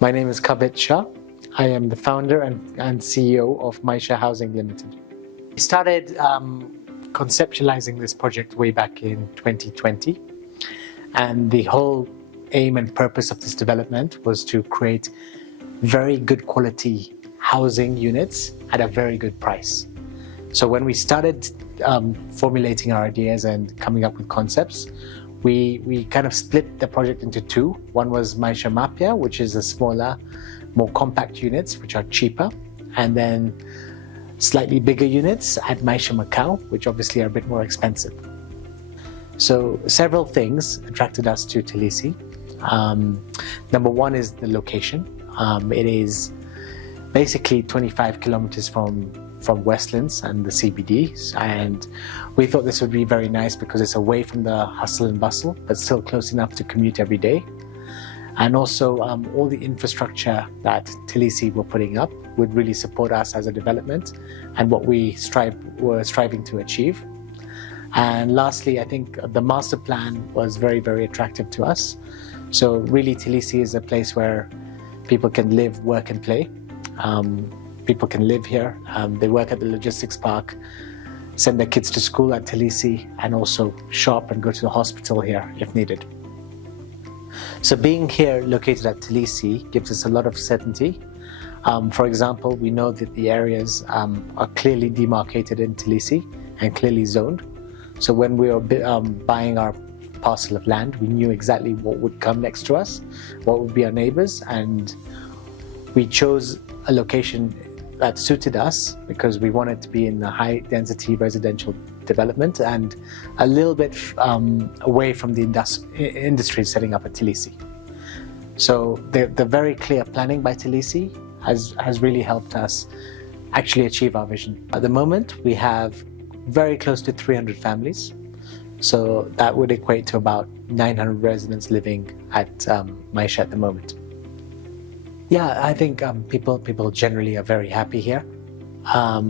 My name is Kavit Shah. I am the founder and CEO of Maisha Housing Limited. We started conceptualizing this project way back in 2020, and the whole aim and purpose of this development was to create very good quality housing units at a very good price. So when we started formulating our ideas and coming up with concepts, we kind of split the project into two. One was Maisha Mapya, which is a smaller, more compact units, which are cheaper, and then slightly bigger units at Maisha Macau, which obviously are a bit more expensive. So several things attracted us to Tilisi. Number one is the location. It is basically 25 kilometers from Westlands and the CBD, and we thought this would be very nice because it's away from the hustle and bustle, but still close enough to commute every day. And also all the infrastructure that Tilisi were putting up would really support us as a development and what we were striving to achieve. And lastly, I think the master plan was very, very attractive to us. So really Tilisi is a place where people can live, work and play. People can live here, they work at the logistics park, send their kids to school at Tilisi, and also shop and go to the hospital here if needed. So being here located at Tilisi gives us a lot of certainty. For example, we know that the areas are clearly demarcated in Tilisi and clearly zoned. So when we were buying our parcel of land, we knew exactly what would come next to us, what would be our neighbors, and we chose a location that suited us because we wanted to be in a high density residential development and a little bit away from the industry setting up at Tilisi. So the very clear planning by Tilisi has really helped us actually achieve our vision. At the moment, we have very close to 300 families. So that would equate to about 900 residents living at Maisha at the moment. Yeah, I think people generally are very happy here. A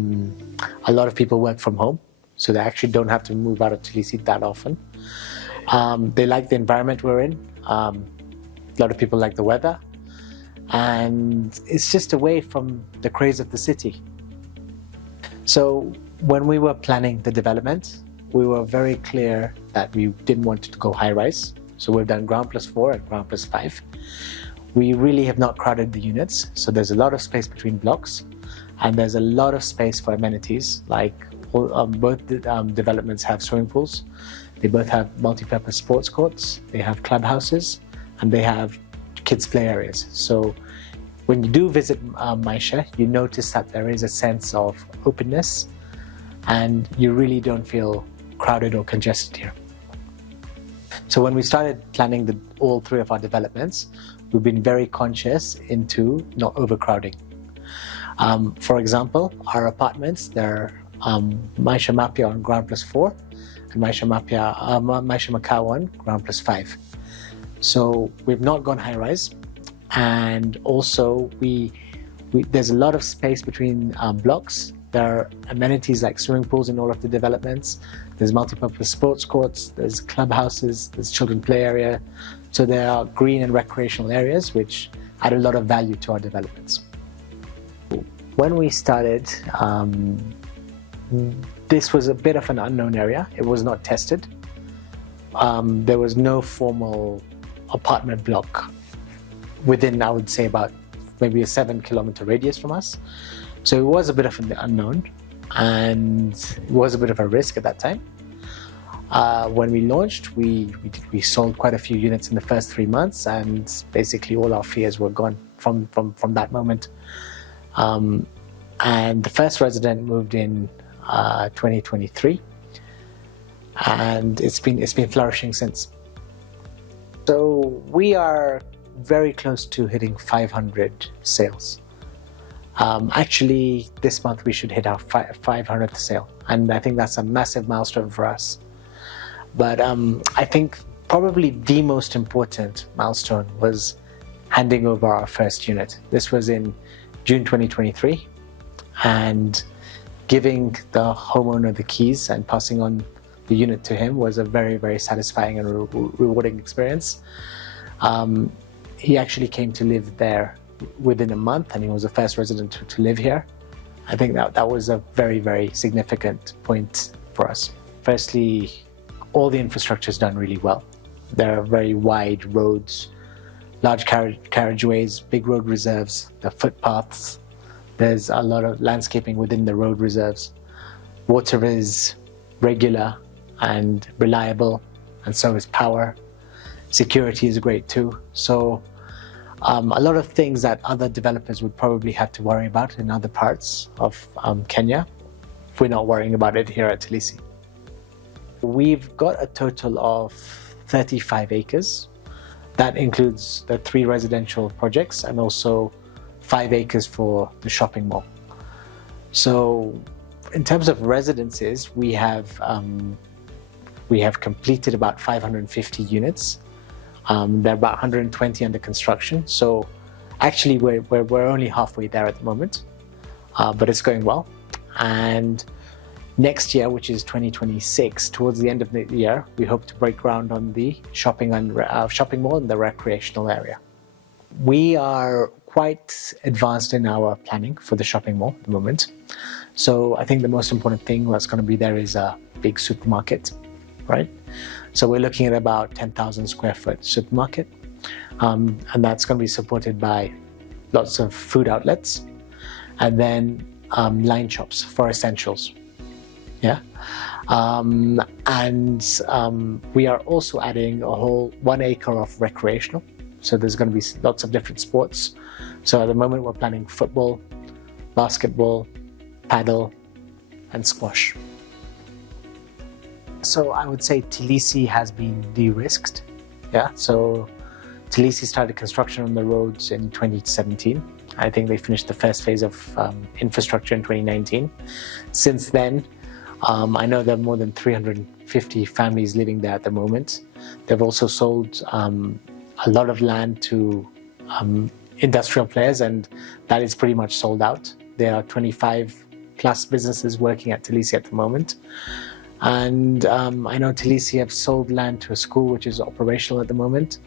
lot of people work from home, so they actually don't have to move out of Tilisi that often. They like the environment we're in. A lot of people like the weather. And it's just away from the craze of the city. So when we were planning the development, we were very clear that we didn't want to go high-rise. So we've done ground plus 4 and ground plus 5. We really have not crowded the units, so there's a lot of space between blocks, and there's a lot of space for amenities, like both developments have swimming pools, they both have multi-purpose sports courts, they have clubhouses, and they have kids' play areas. So when you do visit Maisha, you notice that there is a sense of openness, and you really don't feel crowded or congested here. So when we started planning all three of our developments, we've been very conscious into not overcrowding. For example, our apartments, they're Maisha Mapya on ground plus 4 and Maisha Macau on ground plus 5. So we've not gone high rise, and also there's a lot of space between blocks. There are amenities like swimming pools in all of the developments. There's multi-purpose sports courts, there's clubhouses, there's children play area. So there are green and recreational areas which add a lot of value to our developments. When we started, this was a bit of an unknown area. It was not tested. There was no formal apartment block within, I would say, about maybe a 7-kilometer radius from us. So it was a bit of an unknown, and it was a bit of a risk at that time. When we launched, we sold quite a few units in the first 3 months, and basically all our fears were gone from that moment. And the first resident moved in 2023, and it's been flourishing since. So we are very close to hitting 500 sales. Actually, this month we should hit our 500th sale, and I think that's a massive milestone for us. But I think probably the most important milestone was handing over our first unit. This was in June 2023, and giving the homeowner the keys and passing on the unit to him was a very, very satisfying and rewarding experience. he actually came to live there within a month, and he was the first resident to live here. I think that was a very, very significant point for us. Firstly, all the infrastructure is done really well. There are very wide roads, large carriageways, big road reserves, the footpaths. There's a lot of landscaping within the road reserves. Water is regular and reliable, and so is power. Security is great too. So a lot of things that other developers would probably have to worry about in other parts of Kenya, we're not worrying about it here at Tilisi. We've got a total of 35 acres. That includes the 3 residential projects and also 5 acres for the shopping mall. So in terms of residences, we have completed about 550 units. There are about 120 under construction. So actually we're only halfway there at the moment, but it's going well. And next year, which is 2026, towards the end of the year, we hope to break ground on the shopping mall and the recreational area. We are quite advanced in our planning for the shopping mall at the moment. So I think the most important thing that's going to be there is a big supermarket, right? So we're looking at about 10,000 square foot supermarket, and that's going to be supported by lots of food outlets, and then line shops for essentials. Yeah, we are also adding a whole 1 acre of recreational. So there's going to be lots of different sports. So at the moment we're planning football, basketball, paddle, and squash. So I would say Tilisi has been de-risked. Yeah, so Tilisi started construction on the roads in 2017. I think they finished the first phase of infrastructure in 2019. Since then, I know there are more than 350 families living there at the moment. They've also sold a lot of land to industrial players, and that is pretty much sold out. There are 25 plus businesses working at Tilisi at the moment. And I know Tilisi have sold land to a school which is operational at the moment,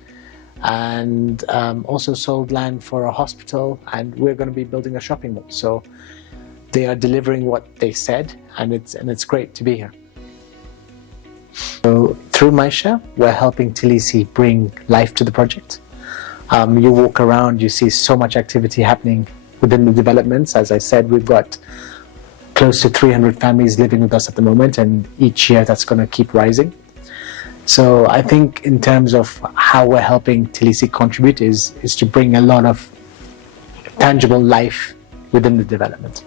and also sold land for a hospital, and we're going to be building a shopping mall. So they are delivering what they said, and it's great to be here. So through Maisha, we're helping Tilisi bring life to the project. You walk around, you see so much activity happening within the developments. As I said, we've got close to 300 families living with us at the moment, and each year that's going to keep rising. So I think in terms of how we're helping Tilisi contribute is to bring a lot of tangible life within the development.